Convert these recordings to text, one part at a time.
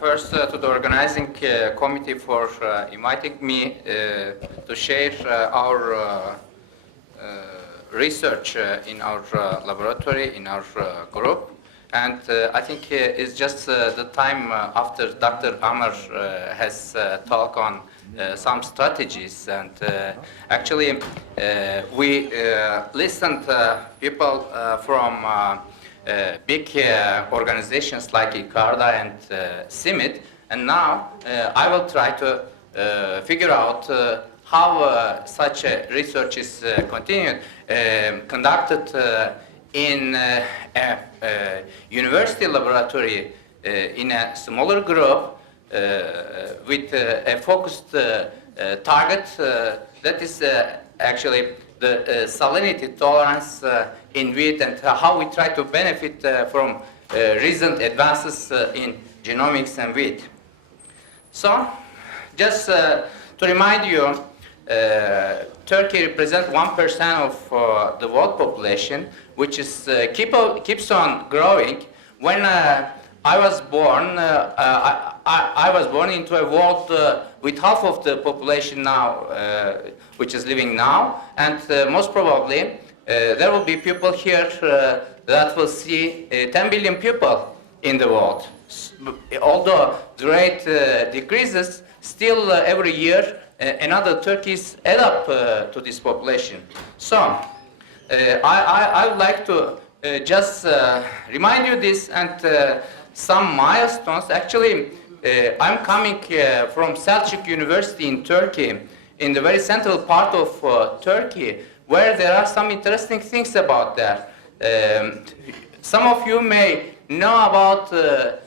first to the organizing committee for inviting me to share our research in our laboratory, in our group. And I think it's just the time after Dr. Amar has talked on some strategies. And actually, we listened people from big organizations like ICARDA and CIMIT. And now I will try to figure out how such research is conducted in a university laboratory in a smaller group with a focused target that is actually the salinity tolerance in wheat, and how we try to benefit from recent advances in genomics and wheat. So, just to remind you, Turkey represents 1% of the world population, which is keeps on growing. When I was born, I was born into a world with half of the population now, which is living now, and most probably there will be people here that will see 10 billion people in the world. Although the rate decreases, still every year another Turkeys add up to this population. So I would like to just remind you this and some milestones. Actually, I'm coming from Selçuk University in Turkey, in the very central part of Turkey, where there are some interesting things about that. Some of you may know about the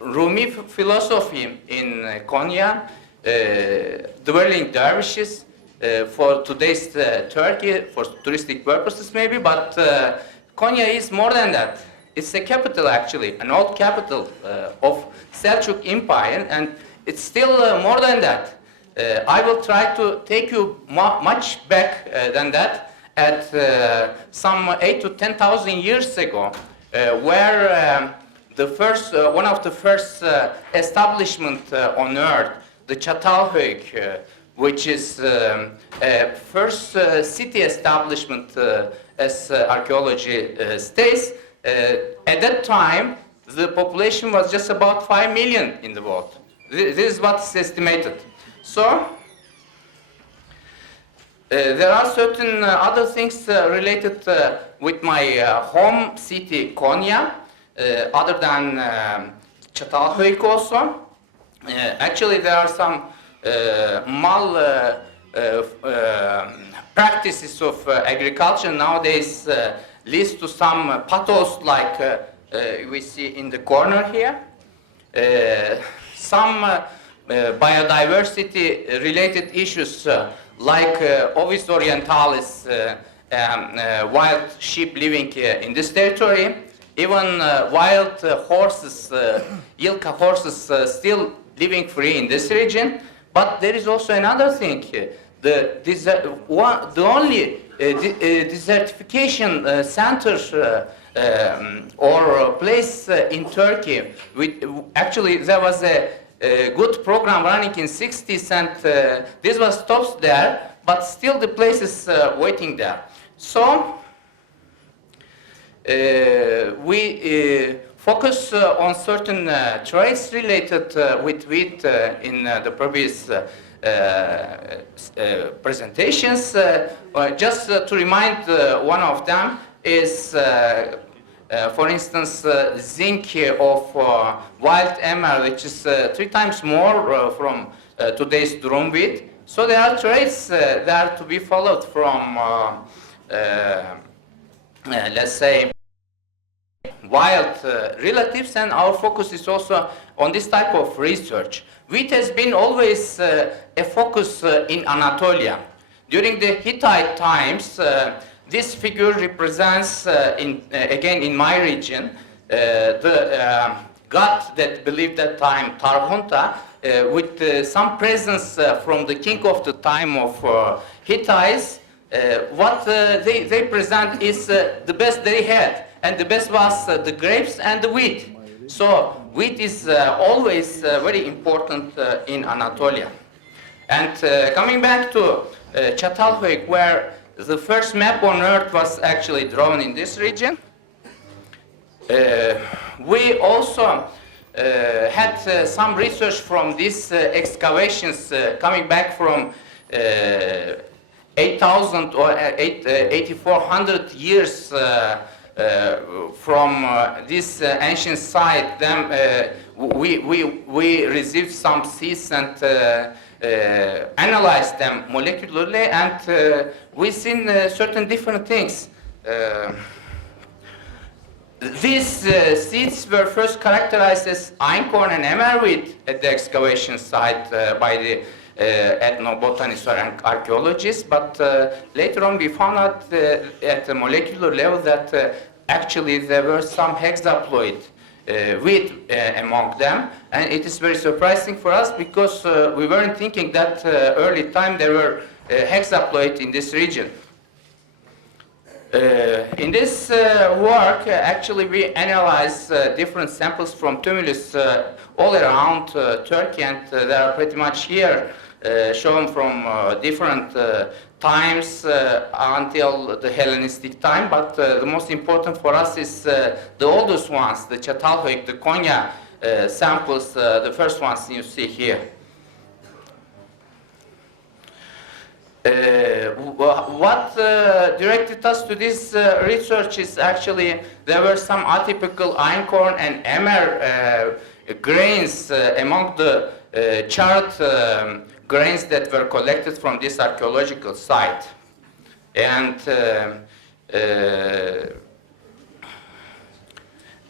Rumi philosophy in Konya, dwelling dervishes for today's Turkey, for touristic purposes maybe, but Konya is more than that. It's a capital actually, an old capital of Selçuk Empire, and it's still more than that. I will try to take you much back than that, at some 8,000 to 10,000 years ago, where the first, one of the first establishment on Earth, the Çatalhöyük, which is a first city establishment, as archaeology states. At that time, the population was just about 5 million in the world. This is what's estimated. So, there are certain other things related with my home city, Konya, other than Çatalhöyük also. Actually, there are some practices of agriculture nowadays leads to some potholes like we see in the corner here. Some biodiversity related issues like Ovis orientalis, wild sheep living in this territory, even wild horses, Yilka horses still living free in this region. But there is also another thing. The only desertification center or place in Turkey, actually there was a good program running in 60s, and this was stopped there, but still the place is waiting there. So we focus on certain traits related with wheat in the previous presentations. Just to remind, one of them is, for instance, zinc of wild emmer, which is 3 times more from today's durum wheat. So there are traits that are to be followed from, let's say, wild relatives, and our focus is also on this type of research. Wheat has been always a focus in Anatolia. During the Hittite times, this figure represents, again in my region, the god that believed that time, Tarhunta, with some presence from the king of the time of Hittites. What they present is the best they had, and the best was the grapes and the wheat. So wheat is always very important in Anatolia. And coming back to Çatalhöyük, where the first map on Earth was actually drawn in this region, we also had some research from these excavations coming back from 8,000 or 8,400 years from this ancient site. Then we received some seeds and analyzed them molecularly, and we've seen certain different things. These seeds were first characterized as einkorn and emerweed at the excavation site by the ethnobotanists or archaeologists, but later on we found out at the molecular level that actually there were some hexaploid wheat among them, and it is very surprising for us because we weren't thinking that early time there were hexaploid in this region. In this work, actually we analyzed different samples from tumulus all around Turkey, and they are pretty much here shown from different times until the Hellenistic time, but the most important for us is the oldest ones, the Çatalhöyük, the Konya samples, the first ones you see here. What directed us to this research is actually there were some atypical einkorn and emmer grains among the charred grains that were collected from this archaeological site. And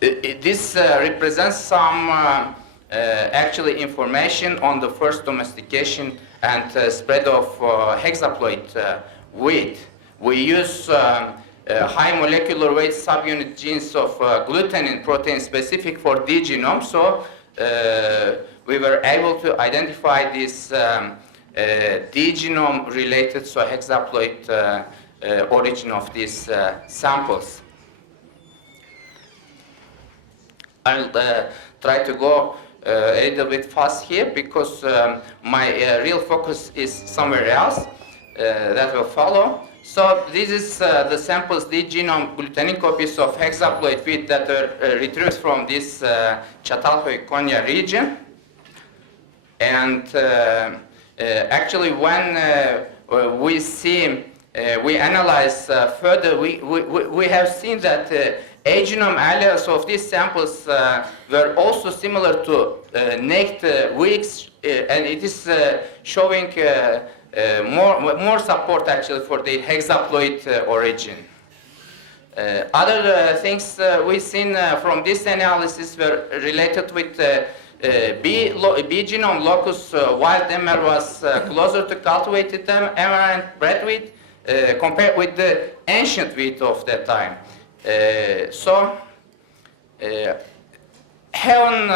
this represents some actually information on the first domestication and spread of hexaploid wheat. We use high molecular weight subunit genes of gluten and protein specific for D genome, so we were able to identify this D genome related, so hexaploid origin of these samples. I'll try to go a little bit fast here because my real focus is somewhere else that will follow. So this is the samples, the genome glutenic copies of hexaploid wheat that were retrieved from this Çatalhöyük Konya region. And actually when we see, we analyze further, we have seen that A genome alleles of these samples were also similar to naked wigs, and it is showing more support actually for the hexaploid origin. Other things we've seen from this analysis were related with B genome locus. Wild emmer was closer to cultivated emmer and bred wheat compared with the ancient wheat of that time. Heron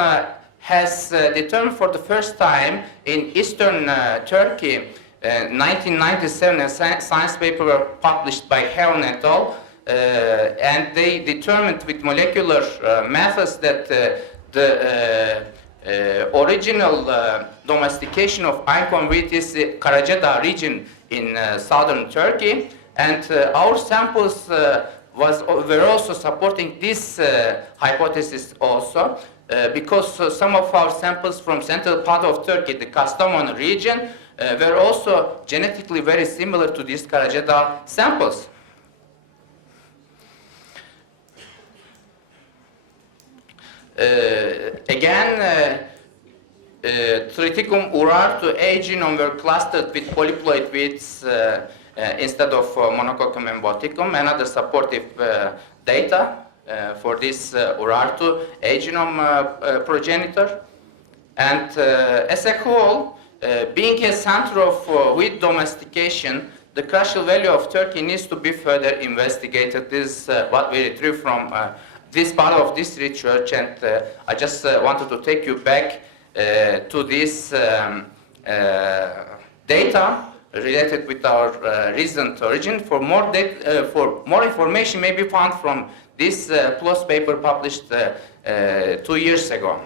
has determined for the first time in eastern Turkey, 1997, a science paper were published by Heron et al. And they determined with molecular methods that the original domestication of einkorn wheat is the Karacadağ region in southern Turkey, and our samples were also supporting this hypothesis also, because some of our samples from central part of Turkey, the Kastamonu region, were also genetically very similar to these Karacadağ samples. Again, Triticum urartu A genome were clustered with polyploid wheats instead of Monococcum emboticum. Another supportive data for this urartu A genome progenitor. And as a whole, being a center of wheat domestication, the crucial value of Turkey needs to be further investigated. This is what we retrieved from this part of this research, and I just wanted to take you back to this data related with our recent origin. For more information may be found from this PLOS paper published 2 years ago.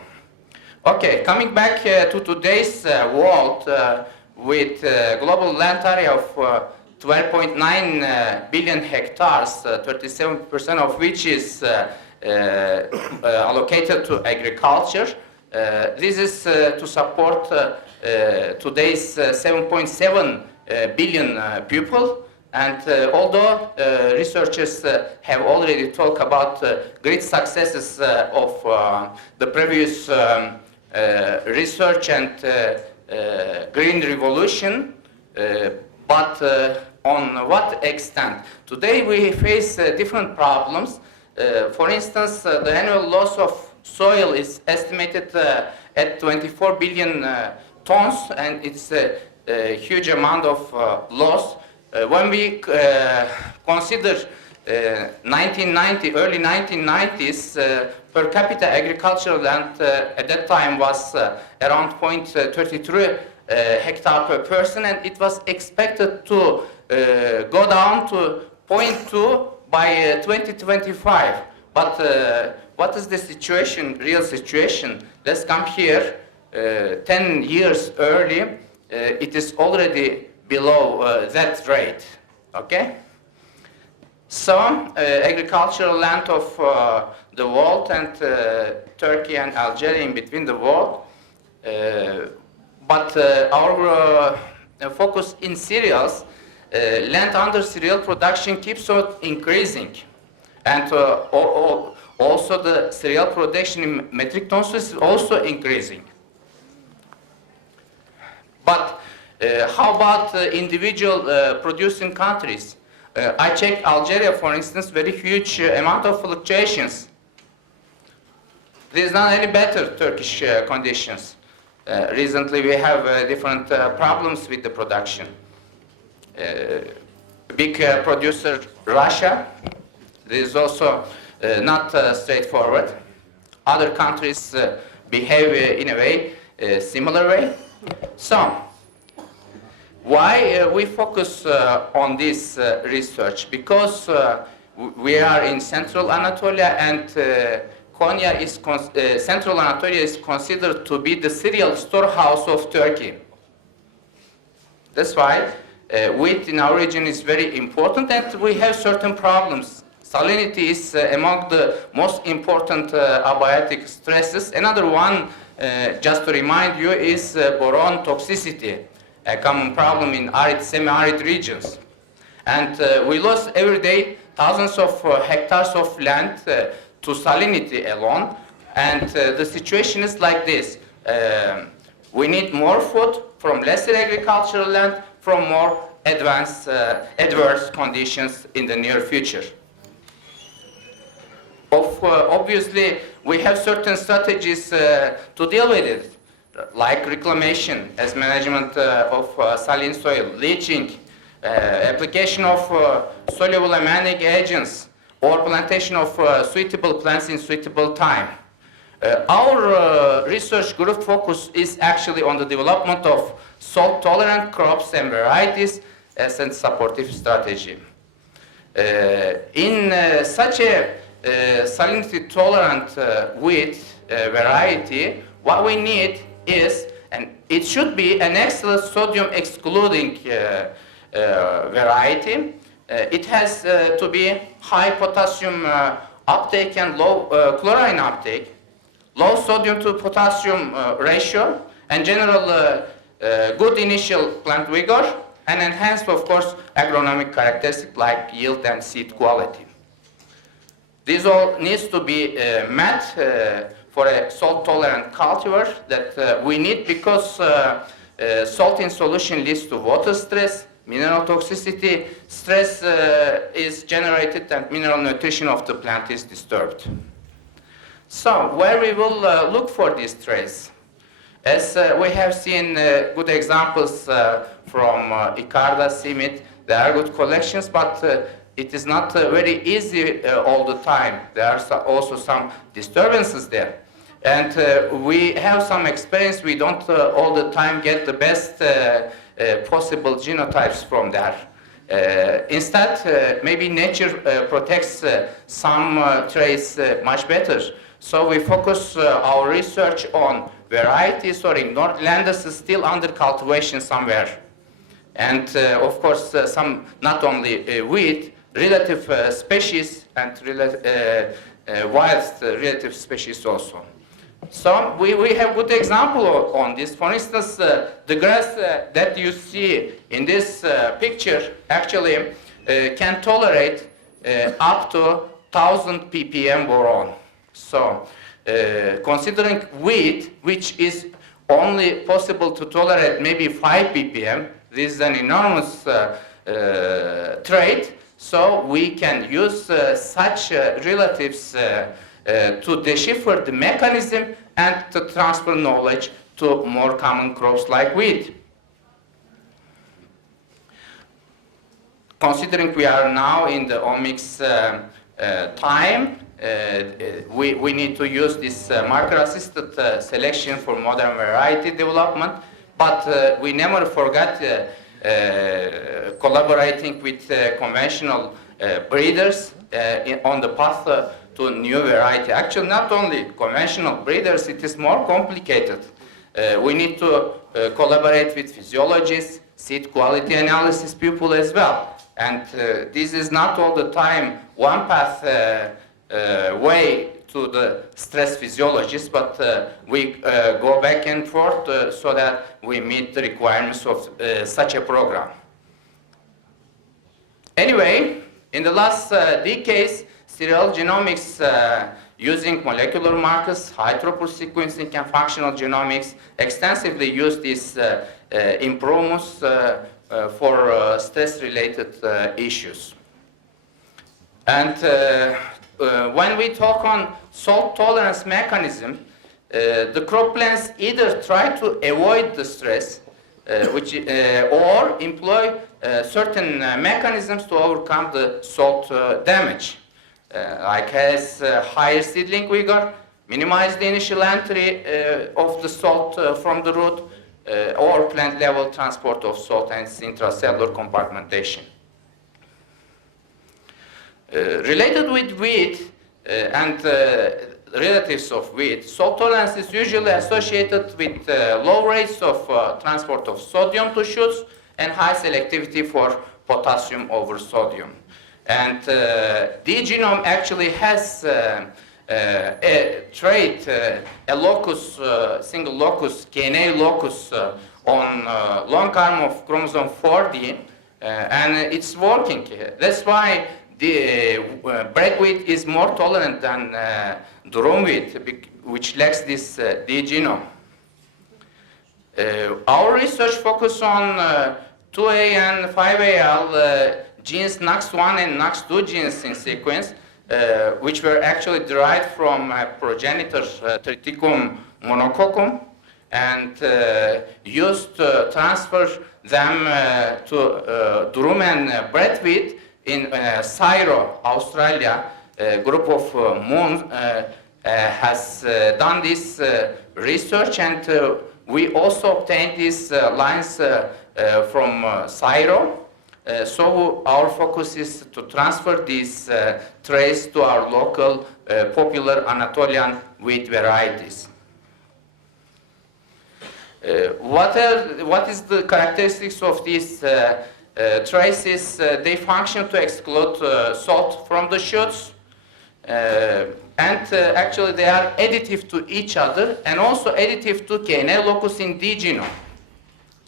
Okay, coming back to today's world with global land area of 12.9 billion hectares, 37% of which is allocated to agriculture. This is to support today's 7.7 billion people. And although researchers have already talked about great successes of the previous research and green revolution, but on what extent? Today we face different problems. For instance, the annual loss of soil is estimated at 24 billion tons, and it's a huge amount of loss. When we consider early 1990s, per capita agricultural land at that time was around 0.33 hectare per person, and it was expected to go down to 0.2 by 2025. But what is the situation, real situation? Let's come here 10 years early. It is already below that rate, okay? So, agricultural land of the world, and Turkey and Algeria in between the world. But our focus in cereals, land under cereal production keeps on increasing. And also the cereal production in metric tons is also increasing. But how about individual producing countries? I checked Algeria, for instance, very huge amount of fluctuations. This is not any better Turkish conditions. Recently we have different problems with the production. Big producer Russia, this is also not straightforward. Other countries behave in a way, similar way. So, why we focus on this research? Because we are in Central Anatolia, and Konya is Central Anatolia is considered to be the cereal storehouse of Turkey. That's why wheat in our region is very important, and we have certain problems. Salinity is among the most important abiotic stresses. Another one, just to remind you, is boron toxicity, a common problem in arid, semi-arid regions. And we lose every day thousands of hectares of land to salinity alone. And the situation is like this. We need more food from lesser agricultural land from more adverse conditions in the near future. Obviously, we have certain strategies to deal with it, like reclamation as management of saline soil, leaching, application of soluble amanic agents, or plantation of suitable plants in suitable time. Our research group focus is actually on the development of salt-tolerant crops and varieties as a supportive strategy. In such a salinity-tolerant wheat variety, what we need is, and it should be, an excellent sodium-excluding variety. It has to be high potassium uptake and low chlorine uptake, low sodium to potassium ratio, and general good initial plant vigor, and enhanced, of course, agronomic characteristics like yield and seed quality. This all needs to be met for a salt-tolerant cultivar that we need, because salt in solution leads to water stress, mineral toxicity, stress is generated, and mineral nutrition of the plant is disturbed. So, where we will look for this trace? As we have seen good examples from Icarda, CIMIT, there are good collections, but it is not very easy all the time. There are also some disturbances there. And we have some experience. We don't all the time get the best possible genotypes from there. Instead, maybe nature protects some traits much better. So we focus our research on varieties or ignored landers still under cultivation somewhere. And of course, some not only wheat, relative species and wild relative species also. So we have good example on this. For instance, the grass that you see in this picture actually can tolerate up to 1,000 ppm boron. So considering wheat, which is only possible to tolerate maybe 5 ppm, this is an enormous trait. So we can use such relatives to decipher the mechanism and to transfer knowledge to more common crops like wheat. Considering we are now in the omics time, we need to use this marker-assisted selection for modern variety development, but we never forgot collaborating with conventional breeders on the path to new variety. Actually, not only conventional breeders, it is more complicated. We need to collaborate with physiologists, seed quality analysis people as well. And this is not all the time one path way to the stress physiologist, but we go back and forth so that we meet the requirements of such a program. Anyway, in the last decades, serial genomics using molecular markers, high throughput sequencing, and functional genomics extensively use these improvements for stress-related issues. And when we talk on salt tolerance mechanism, the crop plants either try to avoid the stress or employ certain mechanisms to overcome the salt damage. Like has higher seedling vigor, minimize the initial entry of the salt from the root, or plant level transport of salt and its intracellular compartmentation. Related with wheat and relatives of wheat, salt tolerance is usually associated with low rates of transport of sodium to shoots and high selectivity for potassium over sodium. And the genome actually has a trait, a locus, single locus, KNA locus on long arm of chromosome 4D, and it's working. That's why the bread wheat is more tolerant than durum wheat, which lacks this D genome. Our research focus on 2A and 5AL genes NAX1 and NAX2 genes in sequence, which were actually derived from progenitor Triticum monococcum, and used to transfer them to durum and bread wheat in Cairo, Australia. A group of Moon has done this research, and we also obtained these lines from Cairo. So our focus is to transfer these traits to our local popular Anatolian wheat varieties. What is the characteristics of these traces? They function to exclude salt from the shoots, and actually they are additive to each other and also additive to KNA locus in D genome.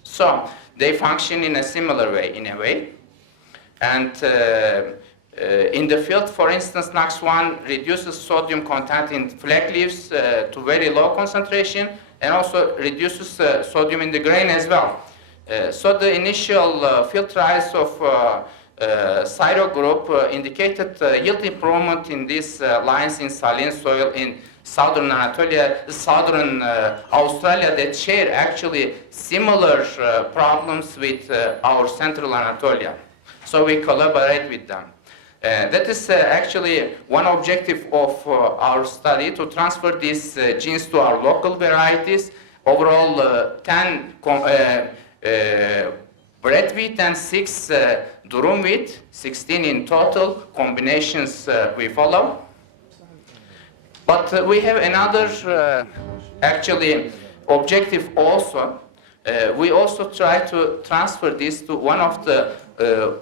So they function in a similar way, And in the field, for instance, NAX1 reduces sodium content in flag leaves to very low concentration, and also reduces sodium in the grain as well. So the initial field trials of Cairo group indicated yield improvement in these lines in saline soil in southern Anatolia, southern Australia, that share actually similar problems with our central Anatolia. So we collaborate with them. That is actually one objective of our study, to transfer these genes to our local varieties. Overall, 10 bread wheat and 6 durum wheat, 16 in total combinations we follow. But we have another actually objective also. We also try to transfer this to one of the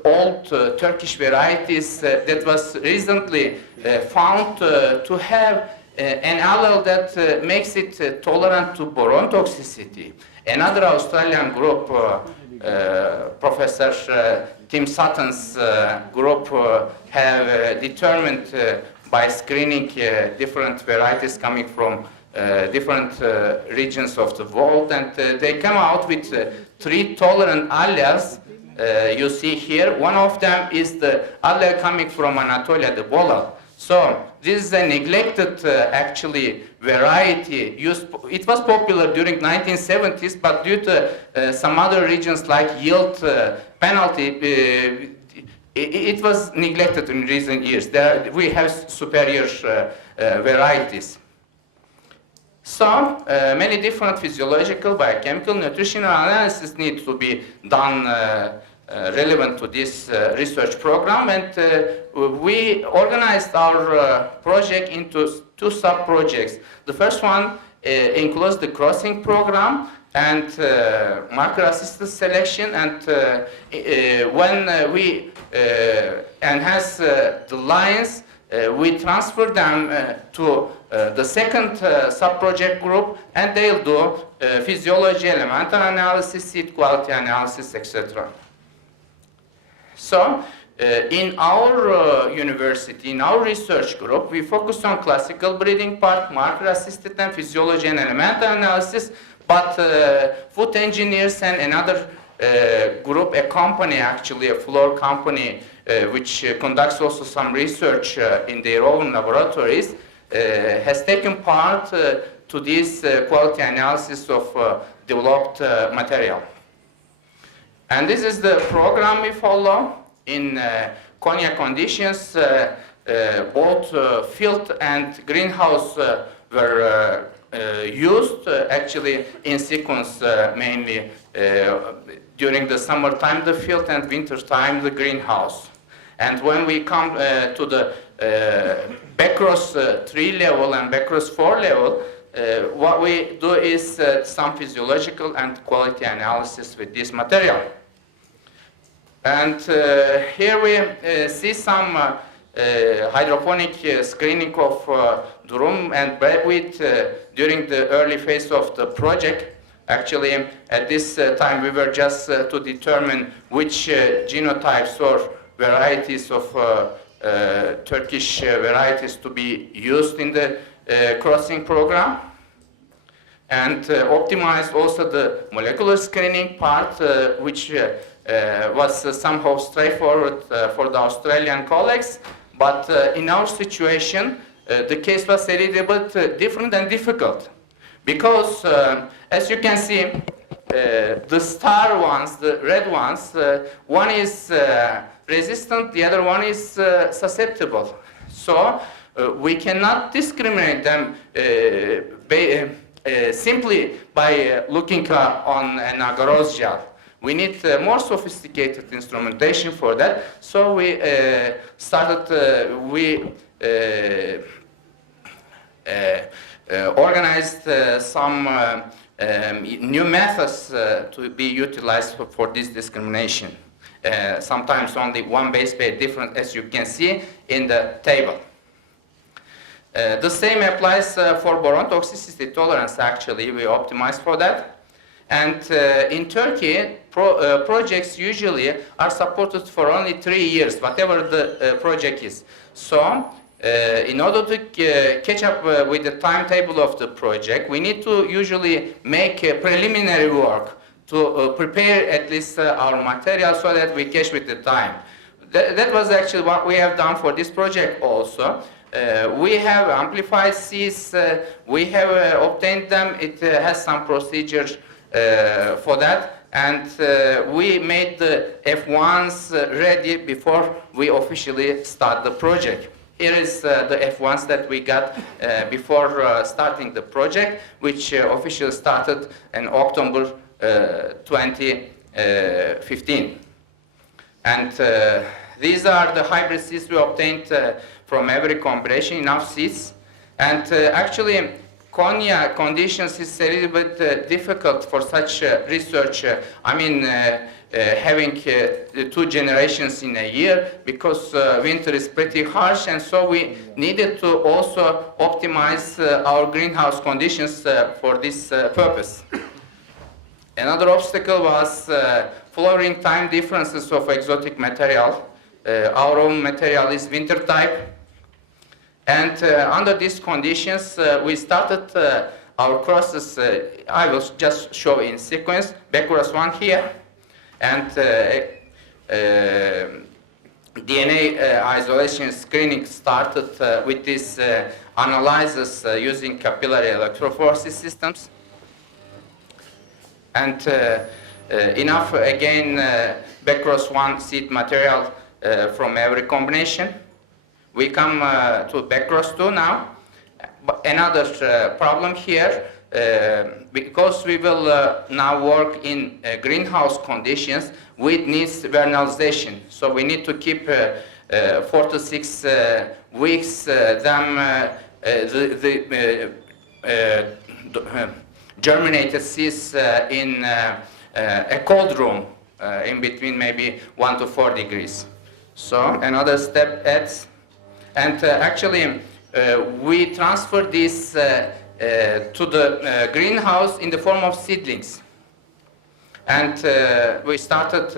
old Turkish varieties that was recently found to have an allele that makes it tolerant to boron toxicity. Another Australian group, Professor Tim Sutton's group, have determined by screening different varieties coming from different regions of the world, and they come out with 3 tolerant alleles. You see here, one of them is the allele coming from Anatolia, the bolal. So this is a neglected actually variety. It was popular during 1970s, but due to some other regions like yield penalty, it was neglected in recent years. We have superior varieties. So, many different physiological, biochemical, nutritional analysis need to be done relevant to this research program, and we organized our project into 2 sub-projects. The first one includes the crossing program and marker-assisted selection, and when we enhance the lines, we transfer them to the second sub-project group, and they'll do physiology, elemental analysis, seed quality analysis, etc. So, in our university, in our research group, we focus on classical breeding part, marker-assisted, and physiology and elemental analysis, but food engineers and another group, a company actually, a floor company, which conducts also some research in their own laboratories, has taken part to this quality analysis of developed material. And this is the program we follow. In Konya conditions, both field and greenhouse were used actually in sequence mainly during the summertime the field and winter time the greenhouse. And when we come to the Becros 3 level and Becros 4 level, what we do is some physiological and quality analysis with this material. And here we see some hydroponic screening of durum and bread wheat during the early phase of the project. Actually, at this time we were just to determine which genotypes or varieties of Turkish varieties to be used in the crossing program, and optimized also the molecular screening part, which was somehow straightforward for the Australian colleagues, but in our situation the case was a little bit different and difficult, because as you can see, the star ones, the red ones, one is resistant, the other one is susceptible. So we cannot discriminate them simply by looking on an agarose gel. We need more sophisticated instrumentation for that. So we organized some new methods to be utilized for this discrimination. Sometimes only one base pair different, as you can see in the table. The same applies for boron toxicity tolerance. Actually, we optimized for that. And in Turkey, projects usually are supported for only 3 years, whatever the project is. So, in order to catch up with the timetable of the project, we need to usually make preliminary work to prepare at least our material so that we catch with the time. That was actually what we have done for this project also. We have amplified seeds, we have obtained them, it has some procedures for that, and we made the F1s ready before we officially start the project. Here is the F1s that we got before starting the project, which officially started in October 2015. And these are the hybrid seeds we obtained from every combination, enough seeds. And actually, Konya conditions is a little bit difficult for such research. Having 2 generations in a year, because winter is pretty harsh, and so we needed to also optimize our greenhouse conditions for this purpose. Another obstacle was flowering time differences of exotic material. Our own material is winter type. And under these conditions, we started our process. I will just show in sequence. Backwards one here. And DNA isolation screening started with these analyzers using capillary electrophoresis systems. And enough, again, backcross one seed material from every combination. We come to backcross 2 now. But another problem here, because we will now work in greenhouse conditions, we need vernalization. So we need to keep 4 to 6 weeks germinated seeds in a cold room in between maybe 1 to 4 degrees. So another step adds. And actually, we transfer this to the greenhouse in the form of seedlings. And we started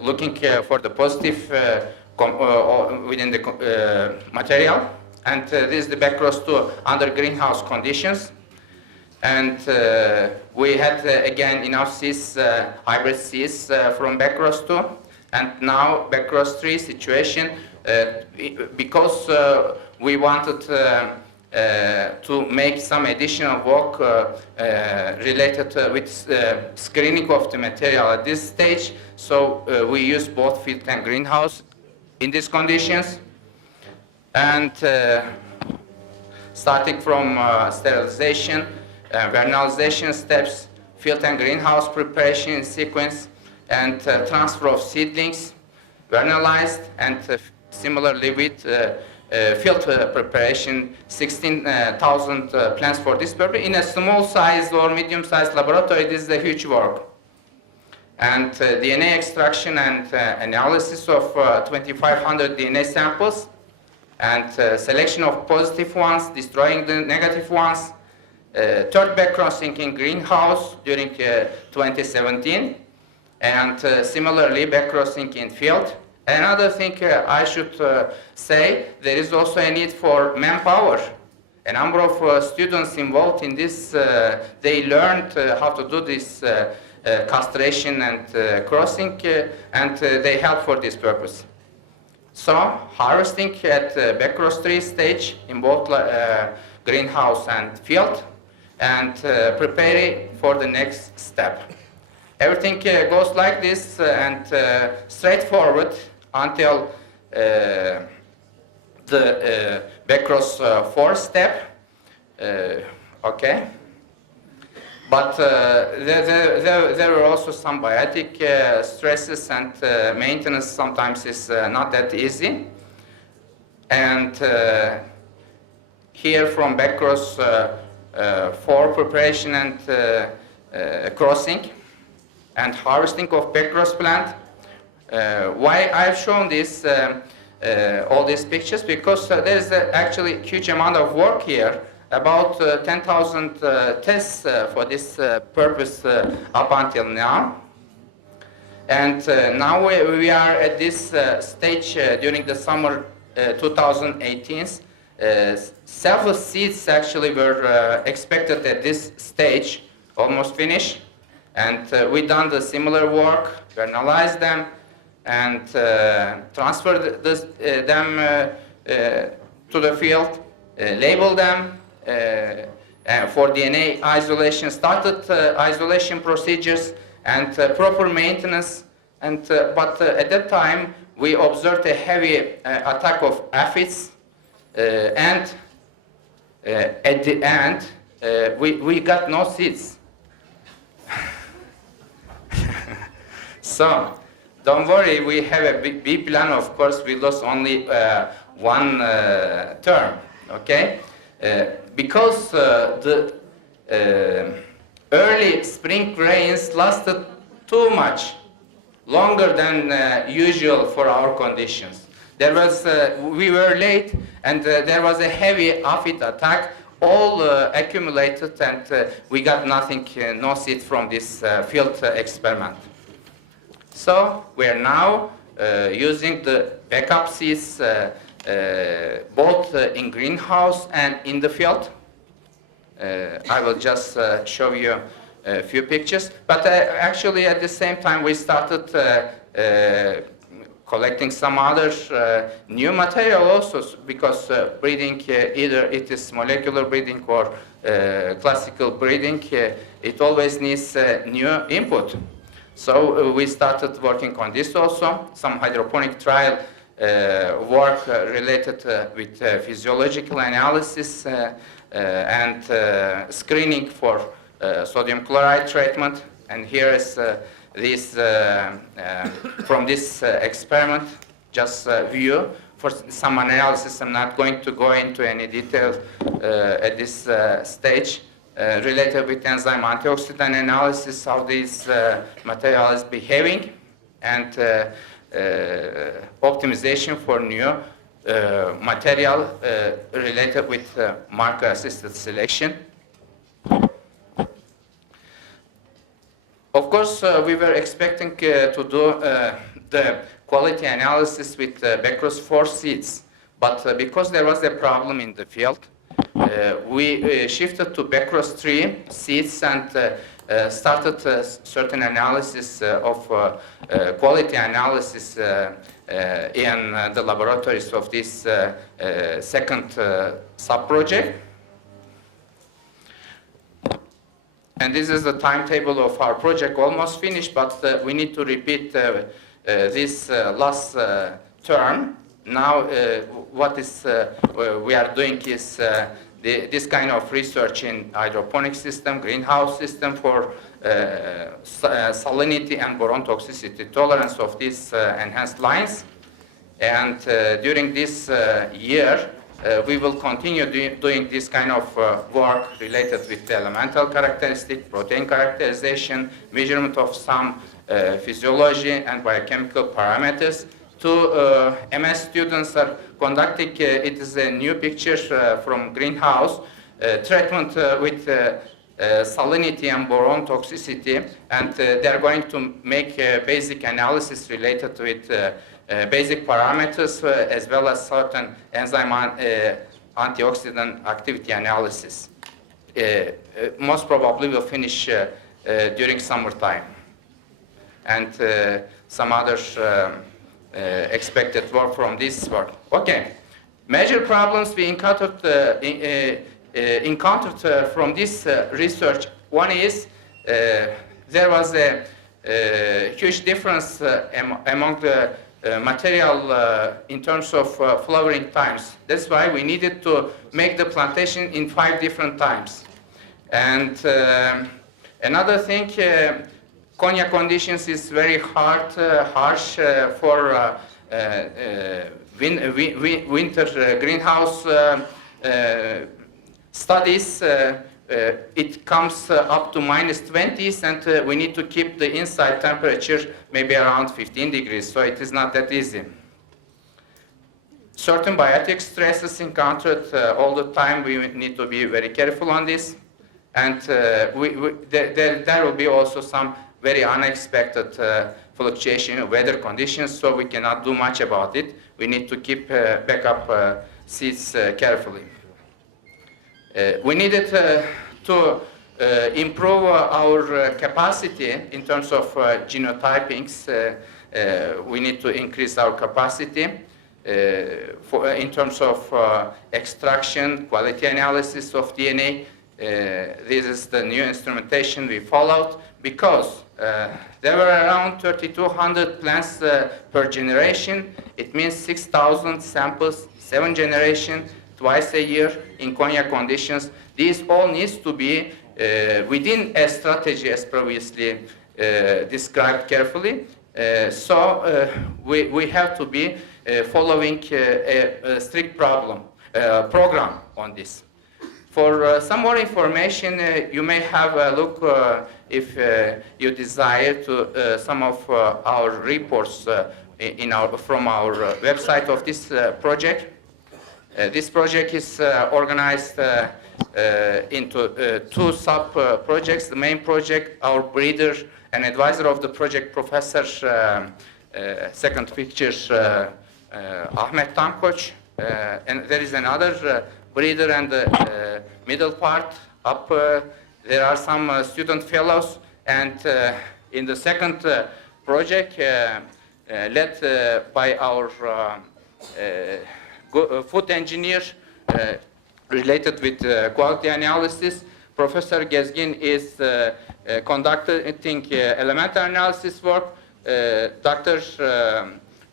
looking for the positive within the material. And this is the backcross 2 under greenhouse conditions. And we had, again, enough seeds, hybrid seeds from backcross 2. And now backcross 3 situation, because we wanted to make some additional work related with screening of the material at this stage. So we use both field and greenhouse in these conditions. And starting from sterilization, vernalization steps, field and greenhouse preparation in sequence, and transfer of seedlings, vernalized, and similarly with field preparation, 16,000 plants for this purpose. In a small size or medium sized laboratory, this is a huge work. And DNA extraction and analysis of 2,500 DNA samples, and selection of positive ones, destroying the negative ones. Third backcrossing in greenhouse during 2017, and similarly backcrossing in field. Another thing I should say, there is also a need for manpower. A number of students involved in this, they learned how to do this castration and crossing, and they help for this purpose. So harvesting at backcross 3 stage in both greenhouse and field, and preparing for the next step. Everything goes like this and straightforward until the backcross 4 step. Okay. But there are also some biotic stresses, and maintenance sometimes is not that easy. And here from backcross 4 preparation and crossing and harvesting of backcross plant. Why I've shown this, all these pictures? Because there's actually a huge amount of work here, about 10,000 tests for this purpose up until now. And now we are at this stage during the summer 2018. Several seeds actually were expected at this stage, almost finished. And we done the similar work, we analyzed them, and transferred them to the field, labeled them for DNA isolation, started isolation procedures and proper maintenance. And but at that time we observed a heavy attack of aphids, and at the end we got no seeds. So, don't worry, we have a B plan. Of course, we lost only one term, okay? Because the early spring rains lasted too much, longer than usual for our conditions. There was, we were late, and there was a heavy aphid attack, all accumulated, and we got nothing, no seed from this field experiment. So we are now using the backup seeds both in greenhouse and in the field. I will just show you a few pictures. But actually, at the same time, we started collecting some other new material also, because breeding, either it is molecular breeding or classical breeding, it always needs new input. So we started working on this also, some hydroponic trial work related with physiological analysis and screening for sodium chloride treatment. And here is this from this experiment, just view for some analysis. I'm not going to go into any detail at this stage. Related with enzyme antioxidant analysis, how this material is behaving, and optimization for new material related with marker-assisted selection. Of course, we were expecting to do the quality analysis with Becros 4 seeds, but because there was a problem in the field, we shifted to Becros 3 seeds and started certain analysis of quality analysis in the laboratories of this second sub-project. And this is the timetable of our project, almost finished, but we need to repeat this last term. Now, what is we are doing is this kind of research in hydroponic system, greenhouse system for salinity and boron toxicity tolerance of these enhanced lines. And during this year, we will continue doing this kind of work related with the elemental characteristic, protein characterization, measurement of some physiology and biochemical parameters. Two MS students are conducting, it is a new picture from greenhouse, treatment with salinity and boron toxicity, and they are going to make basic analysis related with basic parameters as well as certain enzyme antioxidant activity analysis. Most probably will finish during summertime. And some other expected work from this work. Okay, major problems we encountered from this research. One is there was a huge difference among the material in terms of flowering times. That's why we needed to make the plantation in 5 different times. And another thing, Konya conditions is very harsh for winter greenhouse studies. It comes up to -20s, and we need to keep the inside temperature maybe around 15 degrees, so it is not that easy. Certain biotic stresses encountered all the time. We need to be very careful on this. And there will be also some very unexpected fluctuation of weather conditions, so we cannot do much about it. We need to keep backup seeds carefully. We needed to improve our capacity in terms of genotypings. We need to increase our capacity in terms of extraction, quality analysis of DNA. This is the new instrumentation we followed, because there were around 3,200 plants per generation. It means 6,000 samples, 7 generations, twice a year in Konya conditions. This all needs to be within a strategy as previously described carefully. We have to be following a strict program on this. For some more information, you may have a look if you desire to some of our reports from our website of this project. This project is organized into two sub-projects. The main project, our breeder and advisor of the project, Professor, second picture, Ahmet Tankoç. And there is another breeder, and the middle part up there are some student fellows, and in the second project led by our food engineer related with quality analysis, Professor Gezgin is conducting elemental analysis work. Dr.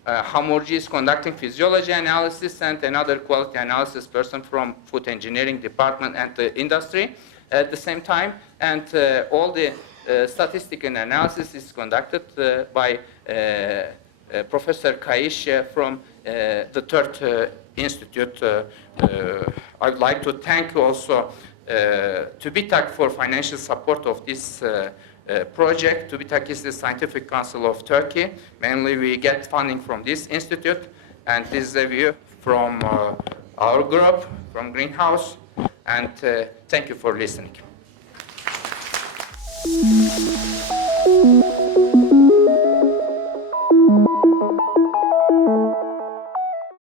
Hamurji is conducting physiology analysis, and another quality analysis person from food engineering department and the industry at the same time. And all the statistical analysis is conducted by Professor Kaish from the third institute. I would like to thank also TÜBİTAK for financial support of this project. TÜBİTAK is the Scientific Council of Turkey. Mainly we get funding from this institute, and this is a view from our group, from Greenhouse, and thank you for listening.